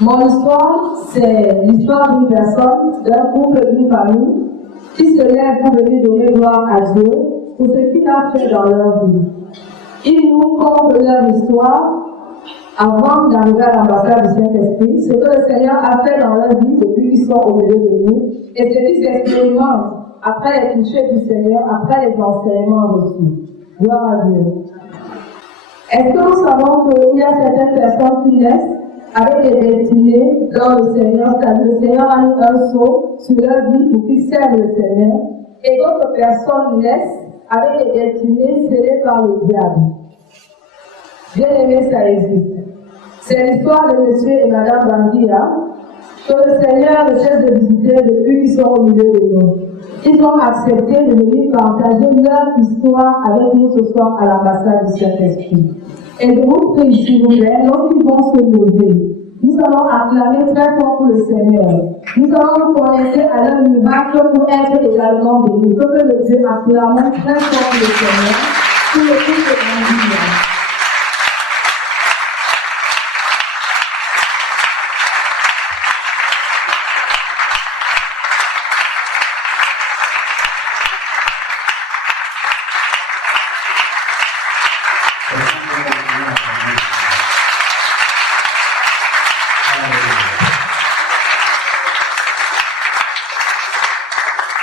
Mon histoire, c'est l'histoire d'une personne, d'un couple, d'une famille qui se lève pour venir donner gloire à Dieu pour ce qu'il a fait dans leur vie. Ils nous content leur histoire avant d'arriver à l'ambassade du Saint-Esprit, ce que le Seigneur a fait dans leur vie depuis qu'ils sont au milieu de nous, et ce qu'ils expérimentent après les touchés du Seigneur, après les enseignements reçus. Gloire à Dieu. Est-ce que nous savons qu'il y a certaines personnes qui naissent avec des destinées dans le Seigneur, c'est-à-dire le Seigneur a mis un sceau sur leur vie pour qu'ils servent le Seigneur, et d'autres personnes naissent avec des destinées scellées par le diable. Bien aimé, ça existe. C'est l'histoire de monsieur et madame Bandia que le Seigneur ne cesse de visiter depuis qu'ils sont au milieu de nous. Ils ont accepté de venir partager leur histoire avec nous ce soir à l'ambassade du Saint-Esprit. Et je vous prie, s'il vous plaît, lorsqu'ils vont se lever, nous allons acclamer très fort pour le Seigneur. Nous allons nous connecter à leur miracle pour être également bénis. Que le Dieu acclame très fort pour le Seigneur, pour le coup de Bandia.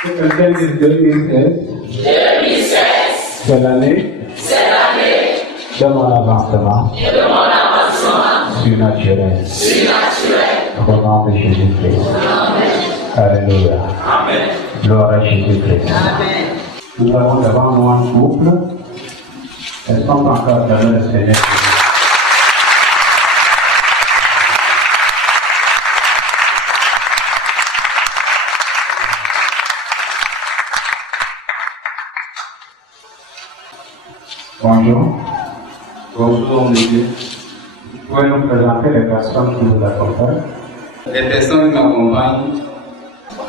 Quelqu'un dit 2016. C'est l'année de mon avancement surnaturel. Au nom de Jésus-Christ. Alléluia. Amen. Gloire à Jésus-Christ. Nous avons devant nous un couple. Elles sont encore dans le Seigneur. Bonjour. Bonjour, monsieur. Vous pouvez nous présenter les personnes qui vous accompagnent? Les personnes qui m'accompagnent,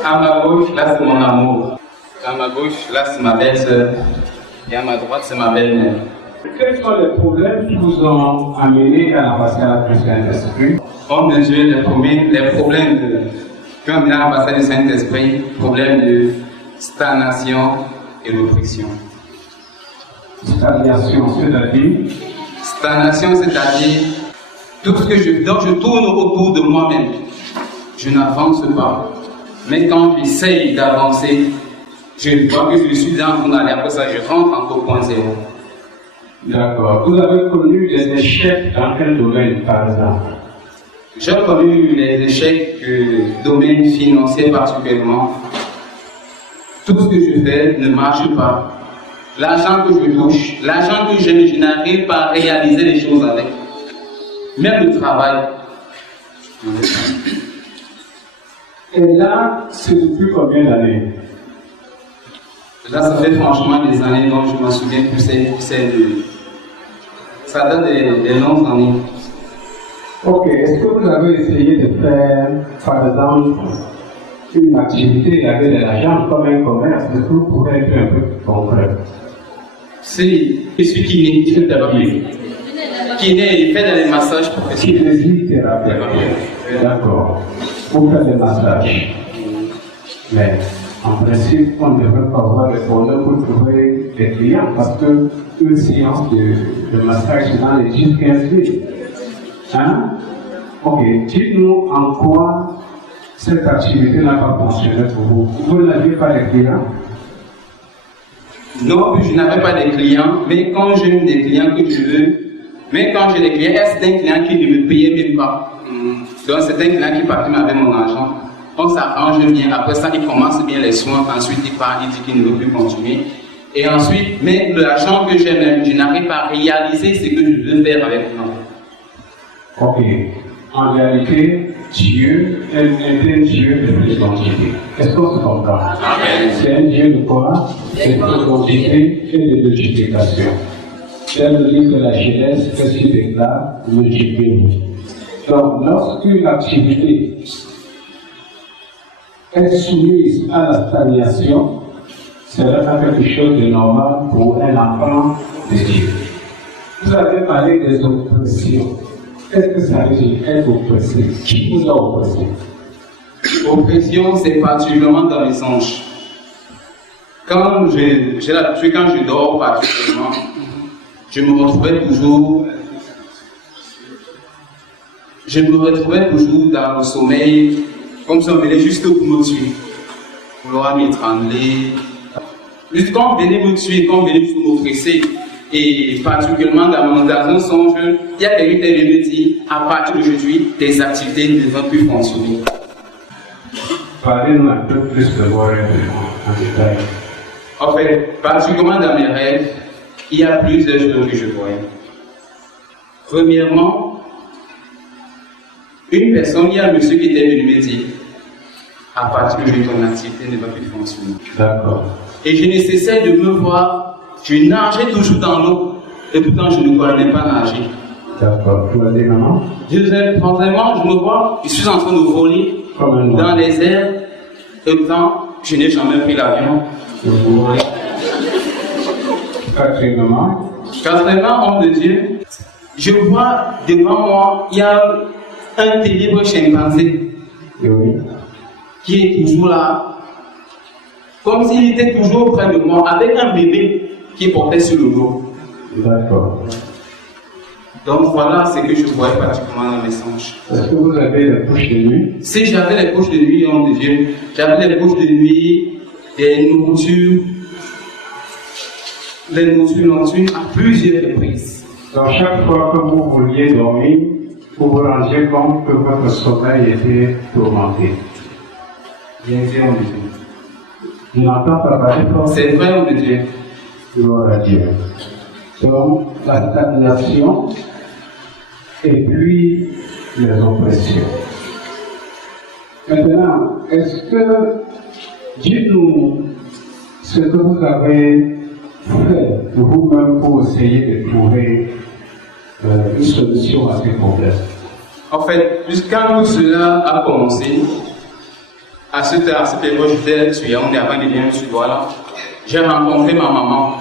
à ma gauche, là c'est mon amour. À ma gauche, là c'est ma belle-sœur. Et à ma droite, c'est ma belle-mère. Quels sont les problèmes qui vous ont amené à l'ambassade du Saint-Esprit? Oh mon Dieu, les problèmes de. Comme dans l'ambassade du Saint-Esprit, problèmes de stagnation et d'oppression. Stagnation, c'est-à-dire? Stagnation, c'est-à-dire tout ce que donc je tourne autour de moi-même. Je n'avance pas. Mais quand j'essaye d'avancer, je vois que je suis dans mon aller. Après ça, je rentre en point zéro. D'accord. Vous avez connu des échecs dans quel domaine, par exemple? J'ai connu les échecs du domaine financier particulièrement. Tout ce que je fais ne marche pas. L'argent que je touche, l'argent que je n'arrive pas à réaliser les choses avec. Même le travail. Et là, c'est depuis combien d'années? Là, ça fait franchement des années dont je ne me souviens plus. Ça date des longues années. Ok, est-ce que vous avez essayé de faire, par exemple, une activité avec de l'argent comme un commerce? Est-ce que vous pouvez être un peu plus concret? Si, je suis kinésithérapie. Kiné, il fait des massages professionnels. Kinésithérapie. D'accord. Vous faites des massages. Mais en principe, on ne devrait pas avoir de problème pour trouver des clients parce que une séance de massage c'est dans les 10-15 000. Hein? Ok, dites-nous en quoi cette activité n'a pas fonctionné pour vous. Vous n'aviez pas de clients? Non, je n'avais pas de clients, mais quand j'ai des clients que je veux, mais quand j'ai des clients, c'est un client qui ne me payait même pas. Donc c'est un client qui partait avec mon argent. On s'arrange bien, après ça il commence bien les soins, ensuite il part, il dit qu'il ne veut plus continuer. Et ensuite, mais l'argent que j'ai, je n'arrive pas à réaliser ce que je veux faire avec moi. Ok. En réalité, Dieu est un Dieu de fécondité. Est-ce qu'on se comprend? C'est un Dieu de quoi? De fécondité et de multiplication. C'est le livre de la Genèse, qu'est-ce qu'il déclare? Multipliez-vous. Donc, lorsqu'une activité est soumise à la stagnation, c'est vraiment quelque chose de normal pour un enfant de Dieu. Vous avez parlé des oppressions. Est-ce que ça veut dire être oppressé? Qui vous a oppressé? Oppression, c'est particulièrement dans les anges. Quand je dors particulièrement, je me retrouvais toujours dans le sommeil, comme si on venait juste pour me tuer, vouloir m'étrangler. Juste quand on venait me tuer, quand on venait juste m'oppresser, et particulièrement dans un songe, il y a quelqu'un qui me dit, à partir d'aujourd'hui, tes activités ne vont plus fonctionner. Parlez-nous un peu plus de vos rêves en détail. En fait, particulièrement dans mes rêves, il y a plusieurs choses que je voyais. Premièrement, une personne, il y a un monsieur qui était venu me dire, à partir d'aujourd'hui, ton activité ne va plus fonctionner. D'accord. Et je ne cessais de me voir, je nageais toujours dans l'eau, et pourtant je ne connais pas nager. D'accord. Tu vas dire comment? Vraiment, je me vois, je suis en train de voler dans les airs, et pourtant je n'ai jamais pris l'avion. Quatrièmement, homme de Dieu, je vois devant moi, il y a un ténébreux chimpanzé qui est toujours là, comme s'il était toujours près de moi, avec un bébé qui portait sur le dos. D'accord. Donc voilà ce que je voyais particulièrement dans mes songes. Est-ce que vous avez les couches de nuit? Si j'avais les couches de nuit, homme de Dieu, j'avais les couches de nuit, des nourritures nocturnes à plusieurs reprises. Donc chaque fois que vous vouliez dormir, vous vous rendiez compte que votre sommeil était tourmenté. Bien sûr, homme de Dieu. Je n'entends pas parler comme ça. C'est vrai, homme de Dieu. Gloire à Dieu. Donc la stagnation et puis les oppressions. Maintenant, est-ce que, dites-nous ce que vous avez fait vous-même pour essayer de trouver une solution à ces problèmes? En fait, quand tout cela a commencé, à cette époque, j'étais sur Yaoundé avant de venir sur Douala, j'ai rencontré ma maman.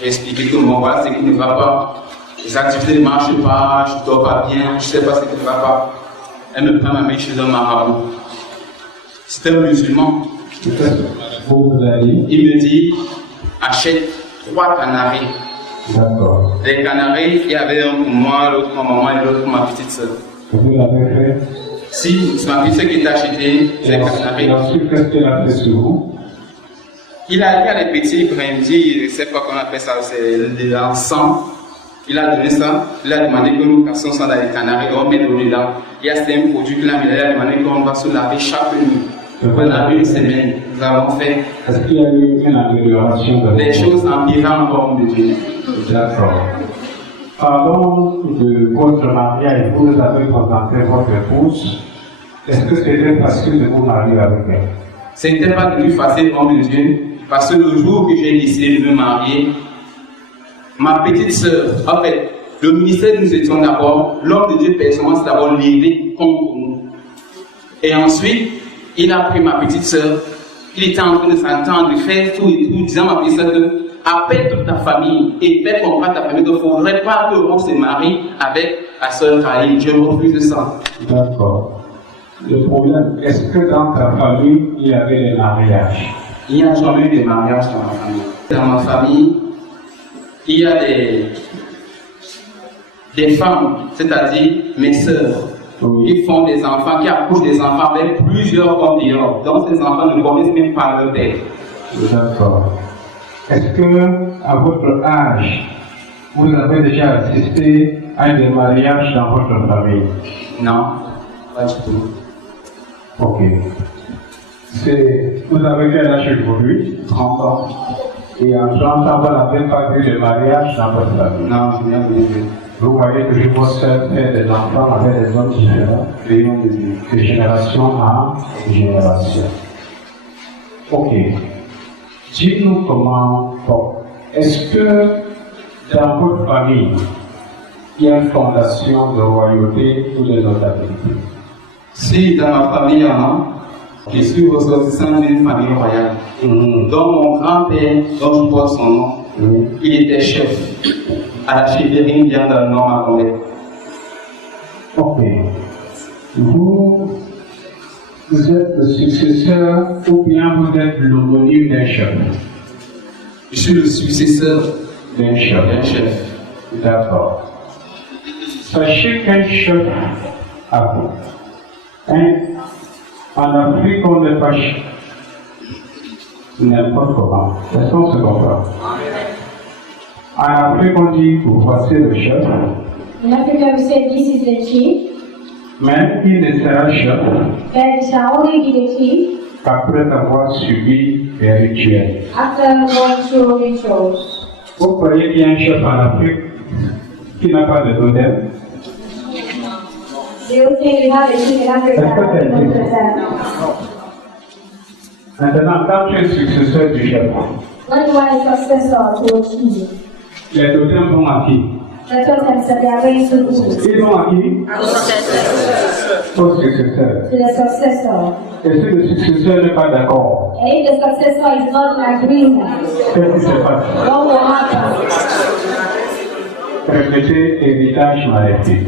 J'ai expliqué que mon voilà, c'est qu'il ne va pas. Les activités ne marchent pas, je ne dors pas bien, je ne sais pas ce qui ne va pas. Elle me prend ma main chez un marabout. C'est un musulman. Il me dit, achète 3 canaris. D'accord. Les canaris, il y avait un pour moi, l'autre pour ma maman et l'autre pour ma petite soeur. Vous l'avez fait? Si, c'est ma petite soeur qui t'a acheté les canaris. Et ensuite, qu'est-ce qu'il a fait sur vous? Il a dit à les petits, il me dit, je ne sais pas comment on appelle ça, c'est de l'encens. Il a donné ça, il a demandé que nous cassions ça dans les canaris, on met dedans. Il y a un produit qu'il a mis, il a demandé qu'on va se laver chaque nuit. Pendant une semaine, nous avons fait. Est-ce qu'il y a eu une amélioration de les choses empirent encore de Dieu. D'accord. Parlons de votre mariage. Vous avez présenté votre épouse. Est-ce que c'était facile de vous marier avec elle? Ce n'était pas du tout facile, homme de Dieu, parce que le jour que j'ai décidé de me marier, ma petite sœur, en fait, le ministère nous étions d'abord, l'homme de Dieu personnellement s'est d'abord levé contre nous. Et ensuite, il a pris ma petite sœur, il était en train de s'entendre, de faire tout et tout, disant à ma petite sœur que appelle toute ta famille et fais comprendre à ta famille qu'il ne faudrait pas que l'on se marie avec la sœur Khalil. Je refuse ça. D'accord. Le problème, est-ce que dans ta famille, il y avait des mariages? Il n'y a jamais eu de mariage dans ma famille. Dans ma famille, il y a des femmes, c'est-à-dire mes sœurs, qui font des enfants, qui accouchent des enfants avec plusieurs hommes dehors. Donc ces enfants ne connaissent même pas leur père. D'accord. Est-ce que, à votre âge, vous avez déjà assisté à des mariages dans votre famille? Non, pas du tout. Ok. Vous avez quel âge aujourd'hui? 30 ans. Et en 30 ans, vous n'avez pas vu de mariage dans votre famille? Non, je n'ai rien vu. Vous voyez que je vois faire des enfants avec des hommes différents, de génération en génération. Ok. Dites-nous comment, est-ce que dans votre famille, il y a une fondation de royauté ou de notabilité? Si dans ma famille, il y en a, je suis ressortissant d'une famille royale. Donc mon grand-père, dont je porte son nom, il était chef. à la Chevérine, bien dans le nord Macondé. Ok. Vous êtes le successeur ou bien vous êtes l'homonyme d'un chef? Je suis le successeur D'un chef. d'un chef. D'accord. Sachez qu'un chef a vous. En Afrique, on n'est pas chef. N'importe comment. Est-ce qu'on se comprend? En Afrique, on dit voici le chef, In Africa, we say this is the chief, mais il ne sera chef but it shall only be the chief qu'après avoir subi les rituels. after going through rituals. Vous croyez qu'il y a un chef en Afrique qui n'a pas de totem? Do you think we have a chief in Africa that we don't present? Maintenant, quand tu es successeur du chef, When you are a successor to a chief, les totems vont à qui? the totems that they are going to do Ils vont à qui? Au successeur. to the successor. Et si le successeur n'est pas d'accord, And if the successor is not in agreement, qu'est-ce qui se passe? what will happen? Répétez héritage maléfique.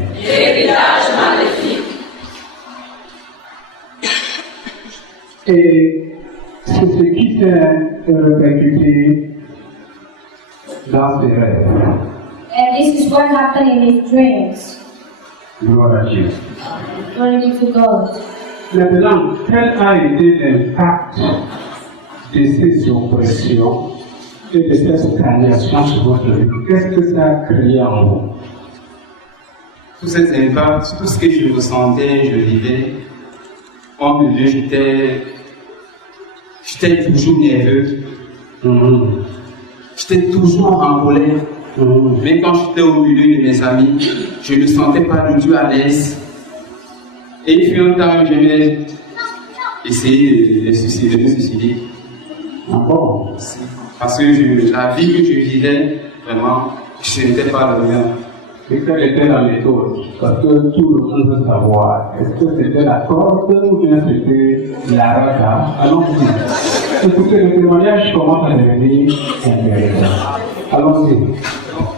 Et c'est ce qui s'est répercuté dans ses rêves. And this is what happened in his dreams. Gloire à Dieu. Glory be to God. Maintenant, quel a été l'impact de ces oppressions et de cette stagnation sur votre vie? Qu'est-ce que ça a créé en vous? Tous ces impacts, tout ce que je ressentais, je vivais, en milieu, j'étais toujours nerveux, j'étais toujours en colère. Mais quand j'étais au milieu de mes amis, je ne me sentais pas du tout à l'aise. Et il fut un temps où j'aimais essayer de me suicider. Encore? Parce que la vie que je vivais, vraiment, ce n'était pas le mien. Et quelle était la méthode? Parce que tout le monde veut savoir. Est-ce que c'était la corde ou bien c'était la rata? Allons-y. Écoutez, le témoignage commence à devenir intéressant. Allons-y.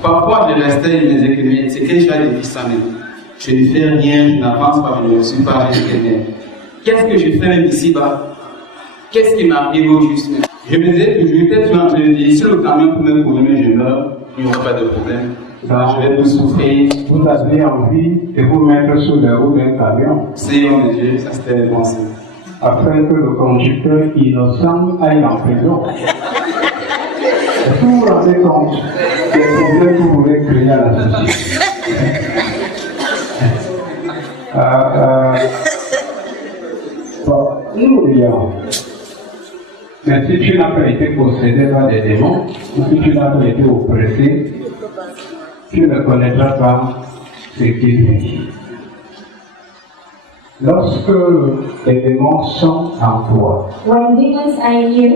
Parfois, je restais et me disais que mais c'est quel genre de vie ça même? Je ne fais rien, je n'avance pas, je ne suis pas avec quelqu'un. Qu'est-ce que je fais même ici-bas? Qu'est-ce qui m'arrive au juste? Je me disais que je étais toujours en train de dire, si le camion peut me couler, je meurs, il n'y aura pas de problème. Je vais tout souffrir. Vous avez envie de vous mettre sur le haut d'un camion Seigneur mon Dieu, ça c'était les pensées. afin que le conducteur innocent aille en prison. Est-ce que vous vous rendez compte des problèmes que vous voulez créer à la société? Bon, nous voyons. Mais si tu n'as pas été possédé par des démons, ou si tu n'as pas été oppressé, tu ne connaîtras pas ce qu'il vit. Lorsque les démons sont en toi, When demons are in you,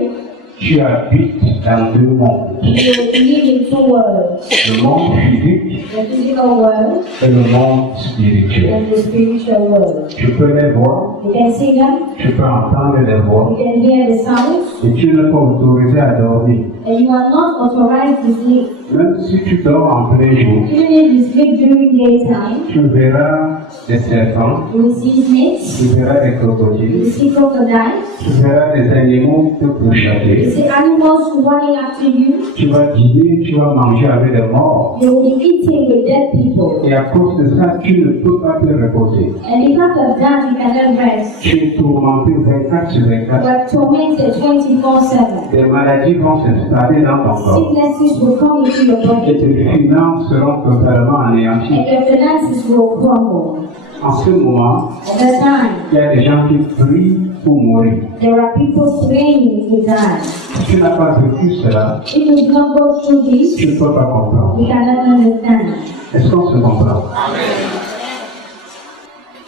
tu habites dans deux mondes. you live in two worlds, Le monde physique the physical world et le monde spirituel. and the spiritual world. Tu peux les voir, You can see them, tu peux entendre les voix, you can hear the sounds, et tu n'es pas autorisé à dormir. and you are not authorized to sleep. Même si tu dors en plein jour, Even if you sleep during daytime, tu verras des serpents, you will see snakes, tu verras des you crocodiles, will see crocodiles, tu verras des animaux te you pourchasser. see animals running after you, Tu vas dîner, tu vas manger avec des morts. you will be eating with dead people. Et à cause de ça, tu ne peux pas te reposer. And because of that, you cannot rest. Tu es tourmenté 24 sur You 24. are tormented 24/7. Des maladies vont s'installer dans ton corps. Sicknesses will come into your Et body, tes finances seront totalement anéanties. and your finances will crumble. En ce moment, At that time, il y a des gens qui prient pour mourir. there are people praying to die. Si tu n'as pas vécu cela, If you do not go through this, tu ne peux pas comprendre. you cannot understand. Est-ce qu'on se comprend?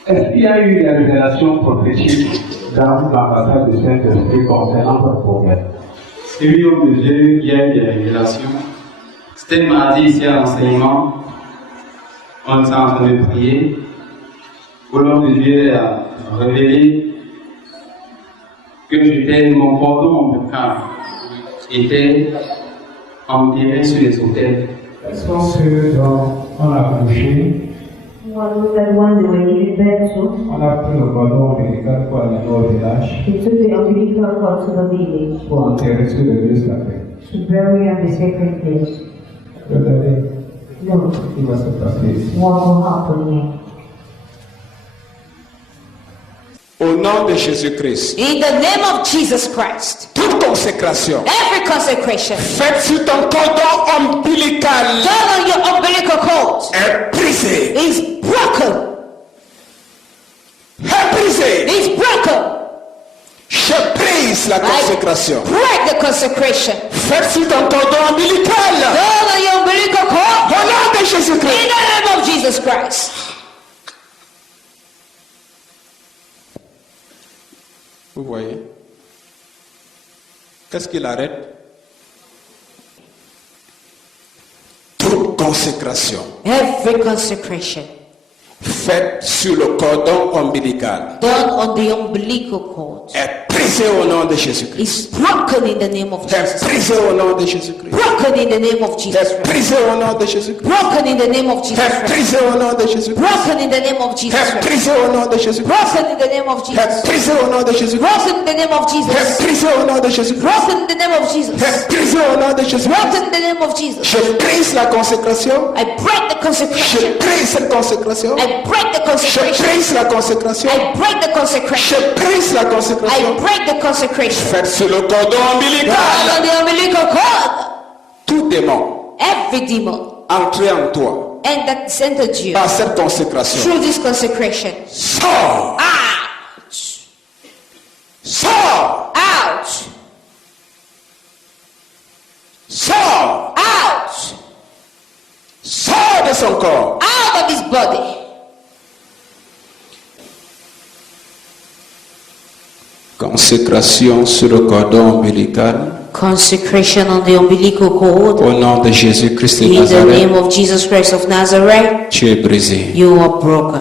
Est-ce qu'il y a eu des révélations prophétiques dans l'ambassade du Saint-Esprit concernant votre problème? Et oui, au Dieu, il y a eu des révélations. C'était mardi ici à l'enseignement. On était en train de prier. L'homme de Dieu a révélé que mon cordon ombilical était enterré sur les autels. Est-ce qu'on se on a couché, One that one they were giving birth to, on a pris le cordon ombilical pour aller au village he took the umbilical cord to the village pour enterrer sur l'église la paix. to bury at the sacred place. Regardez, Look, il va se passer ici. what will happen here? Au nom de Jésus-Christ, In the name of Jesus Christ, toute consécration every consecration faite sur ton cordon ombilical done on your umbilical cord est brisée. is broken. Est brisée. Is broken. Je brise la consécration. Break the consecration Faite sur ton cordon ombilical. done on your umbilical cord Au nom de in Jésus-Christ. the name of Jesus Christ. Vous voyez? Qu'est-ce qu'il arrête? Toute consécration Every consecration faite sur le cordon ombilical done on the umbilical cord est brisée au nom de Jésus-Christ. is broken in the name of Est Jesus. brisée au nom de Jésus-Christ. Broken in the name of Jesus Est Christ. brisée au nom de Jésus-Christ. Broken in the name of Jesus Est Christ. brisée au nom de Jésus-Christ. Broken in the name of Jesus Est Christ. brisée au nom de Jésus-Christ. Broken in the name of Est Jesus. brisée au nom de Jésus-Christ. Broken in the name of Est Jesus. brisée au nom de Jésus-Christ. Broken in the name of Jesus. Est brisée au nom de Jésus-Christ. Broken in the name of Jesus. Je brise la consécration. I break the Je consecration. brise cette consécration. I break the Je consecration. brise la consécration. I break the consecration. Je brise la I consécration. break the consecration. Faites sur le cordon God ombilical. on the umbilical cord. Tout démon Every demon entré en toi and that entered you par cette consécration. through this consecration. Sors. Out. Sors. Out. Sors. Out. Sors de son corps. Out of his body. Consécration sur le cordon ombilical. Consecration on the umbilical cord. Au nom de Jésus-Christ de In the Nazareth, name of Jesus Christ of Nazareth, tu es brisé. you are broken.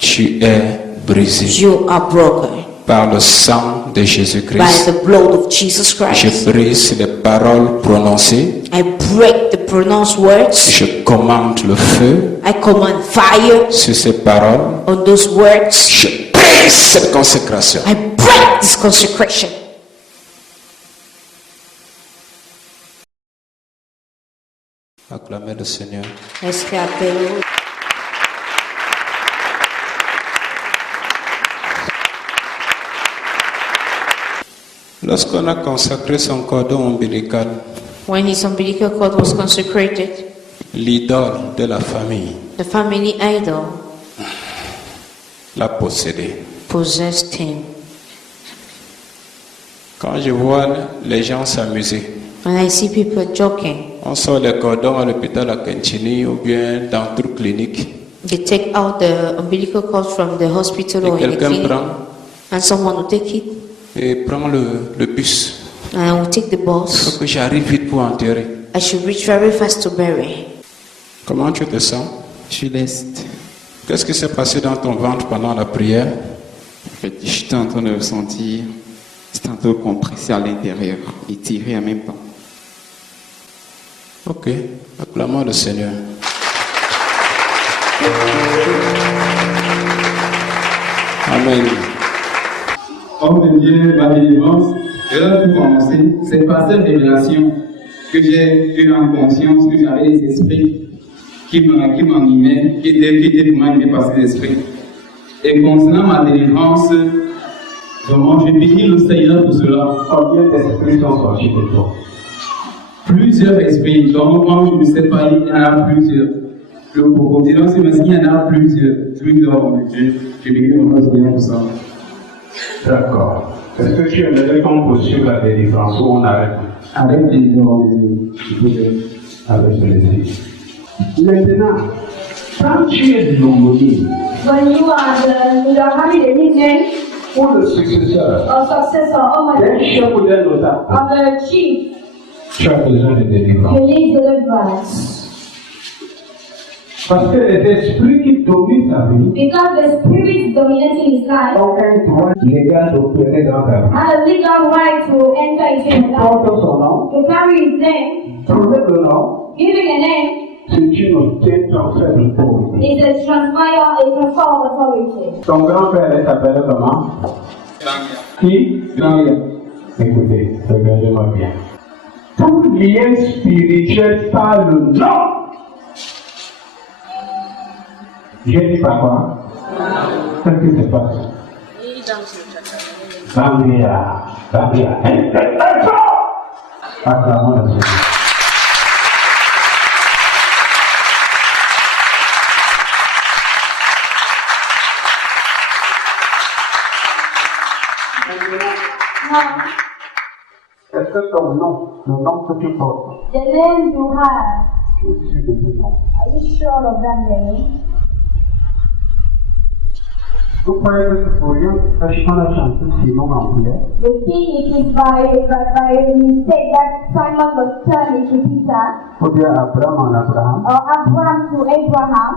Tu es brisé. You are broken Par le sang de by Jésus-Christ, the blood of Jesus Christ. je brise les paroles prononcées. I break the pronounced words. Je commande le feu I command fire sur ces paroles. on those words. Je brise cette consécration. I break this consecration. Acclamez le Seigneur. Let's clap the Lord. Lorsqu'on a consacré son cordon ombilical, When his umbilical cord was consecrated, l'idole de la famille the family idol l'a possédé. possessed him. Quand je vois les gens s'amuser, When I see people joking, on sort les cordons à l'hôpital à Kenchini ou bien dans toute clinique they take out the umbilical cord from the hospital et or in the quelqu'un clinic, prend and someone will take it, et prend le bus. and I will take the Il faut bus. que j'arrive vite pour enterrer. I should reach very fast to bury. Comment tu te sens? Je suis leste. Qu'est-ce qui s'est passé dans ton ventre pendant la prière? En fait, j'étais en train de ressentir, c'était un peu compressé à l'intérieur et tiré en même temps. Ok, acclamons le Seigneur. Amen. Homme de Dieu, ma délivrance, et là pour commencer, c'est par cette révélation que j'ai eu en conscience que j'avais des esprits qui m'animaient, qui étaient pour moi animés par ces esprits. Et concernant ma délivrance, vraiment, je bénis le Seigneur pour cela. Combien d'esprits sont sortis de toi? Plusieurs esprits, donc moi je ne sais pas, il y en a plusieurs. Le crocodile, donc c'est parce qu'il y en a plusieurs hommes de Dieu. Je bénis vraiment le Seigneur pour ça. D'accord. Est-ce que tu aimerais qu'on poursuive la délivrance ou on arrête? Avec plaisir, homme de Dieu. Je vous aime. Avec plaisir. Maintenant, quand tu es l'aumônier When you are having a meeting ou le successeur or successor or d'un my chef ou d'un notable, of a chief, tu as besoin de délivrance. you need deliverance. Parce que les esprits qui dominent ta vie Because the spirit dominating his life ont un droit légal d'opérer dans ta vie. has a legal right to enter into Tu your life. portes son nom, To carry his name, prenez le nom, giving a name, C'est une transfert d'autorité. It's a transfer of authority. Ton grand-père s'appelait comment? Qui? Jean-Yann. Écoutez, regardez-moi bien. Tout lien spirituel par le nom. J'ai dit pas quoi? Qu'est-ce qui se passe? Gambia. Acclamons le Seigneur. Est-ce que ton nom, le nom que tu portes, The name you have, tu es sûr de ce nom? are you sure of that name? Vous croyez que c'est pour rien que je prends la chanson Simon en prière? You think it is by mistake that Simon was turned into Peter, Faut dire Abraham en Abraham. or Abraham to Abraham?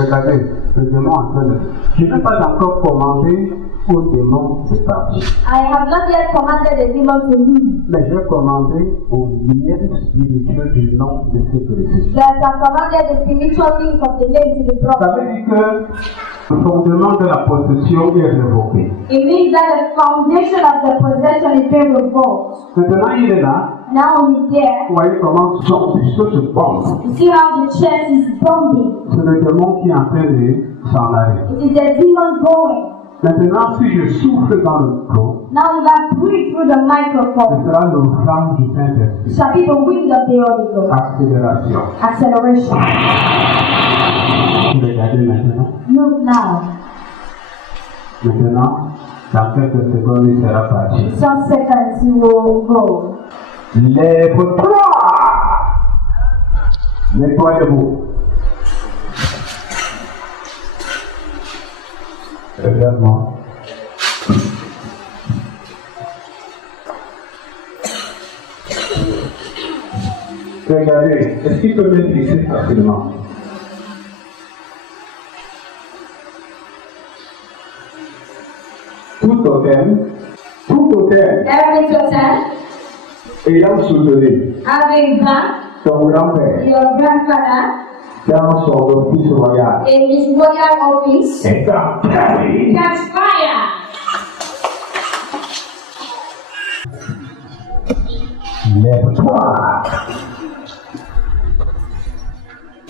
Regardez, le démon en train de... Je n'ai pas encore commandé au démon de partir. I have not yet commanded the demon to leave, Mais j'ai commandé au lien spirituel du nom de sécurité. but I have commanded the spiritual link of the name to the Ça prophet. veut dire que le fondement de la possession est révoqué. It means that the foundation of the possession is being revoked. Maintenant, il est là. Now he's there. Vous voyez comment son puceau se bombe. You see how the chest is bombing. C'est le démon qui est en train de s'en aller. It is the demon going. Maintenant, si je souffle dans le micro, Now you got breathe through the ce microphone. sera le flamme du Saint-Esprit. Shall be the wind of the Holy Ghost. Accélération. Acceleration. Vous regardez maintenant. Look now. Maintenant, dans quelques secondes, il sera parti. Some seconds you will go. Lève-toi! Nettoyez-vous. Regarde-moi. Regardez, est-ce qu'il peut maîtriser facilement? Tout totem Every totem ayant soutenu having done ton grand-père your grandfather dans son office royal in his royal office est en train catch fire. lève-toi.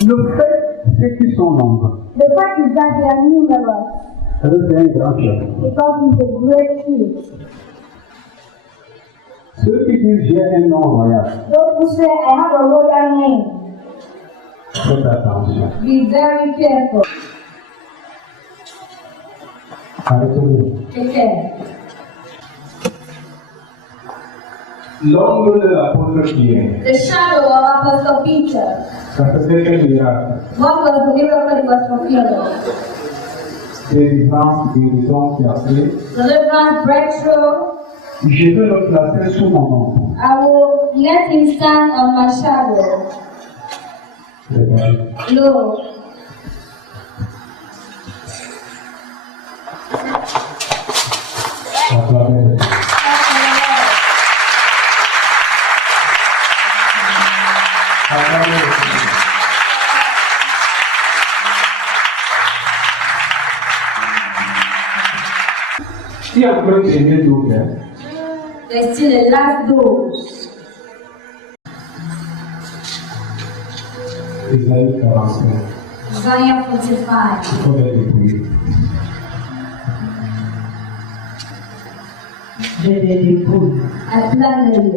Le fait, c'est qu'ils sont nombreux. The fact is that they are numerous C'est un grand chef. because he's a great king. Ceux qui disent j'ai un nom royal, Those who say I have a royal name, faites attention. be very careful. Arrêtez-vous. Take care. L'ombre de l'apôtre Pierre, The shadow of Apostle Peter. ça faisait quel miracle? What was the miracle he was fulfilling? Délivrance, guérison qui a fait. Deliverance, breakthrough. Je vais le placer sous mon nom. I will let him stand on my shadow. Regardez. Lord, Acclamez-le. Acclamez-le. Si après gagner d'autres, there's still a last dose. Isaïe 45, Isaiah 45. il faut les dépouiller. Je les dépouille. I plunder you.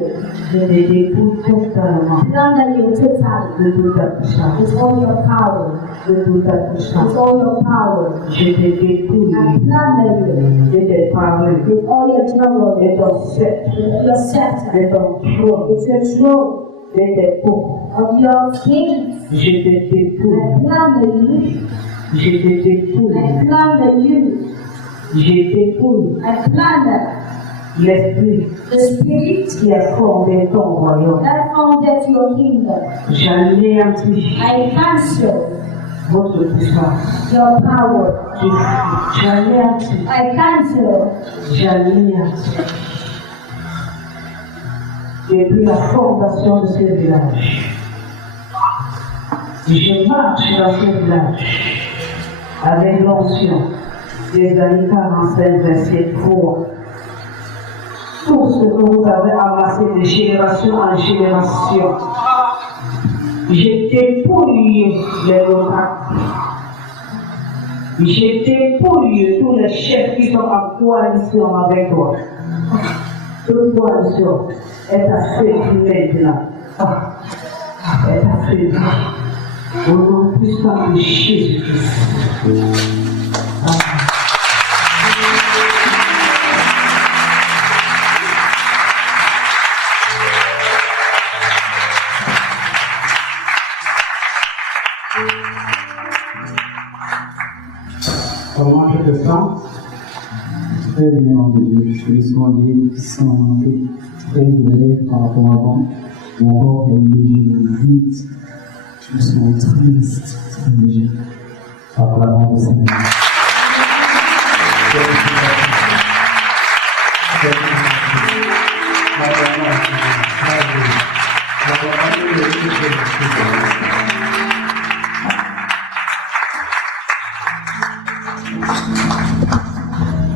Je les dépouille totalement. Plunder you totally. De toute ta puissance. With all your power. De toute ta puissance. With all your power. Je te dépouille. I plunder you. De tes paroles. With all your trouble. De ton sceptre. With your scepter. De ton trône. With your throne. De tes peaux. Of your kings. Je te I dépouille. plunder you. Je te dépouille. I plunder you. Je dépouille. I plunder L'esprit the spirit qui a fondé ton royaume. that founded your kingdom. J'anéantis I cancel votre puissance. your power. J'anéantis. I cancel J'anéantis. Depuis la fondation de ce village, Je marche dans ce village avec l'onction des années 45, verset 3. Tout ce que vous avez amassé de génération en génération, je dépouille les locaux. Je dépouille tous les chefs qui sont en coalition avec toi. Toute coalition est affaiblie maintenant. Est affaiblie. Au nom puissant de Jésus-Christ. Comment je te sens? Très bien, mon Dieu. Je me sens libre, sans très ouvert par rapport à avant. Mon corps est léger, vite. Je me sens triste, très léger. Par rapport à avant, Seigneur.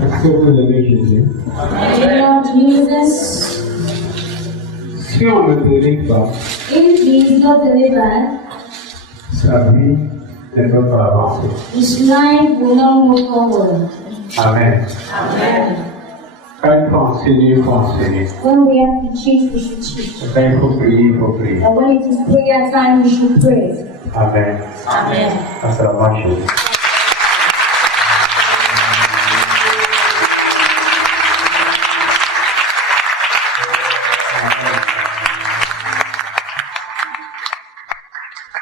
Est-ce que vous aimez Jésus? I love Jesus. Si on ne délivre pas, If he is not delivered, sa vie ne peut pas avancer. his life will not move forward. Amen. Amen. Quand il faut enseigner, il faut enseigner. When we have to teach, we should teach. Quand il faut prier, il faut prier. And when it is prayer time, we should pray. Amen. Amen. Ça va marcher.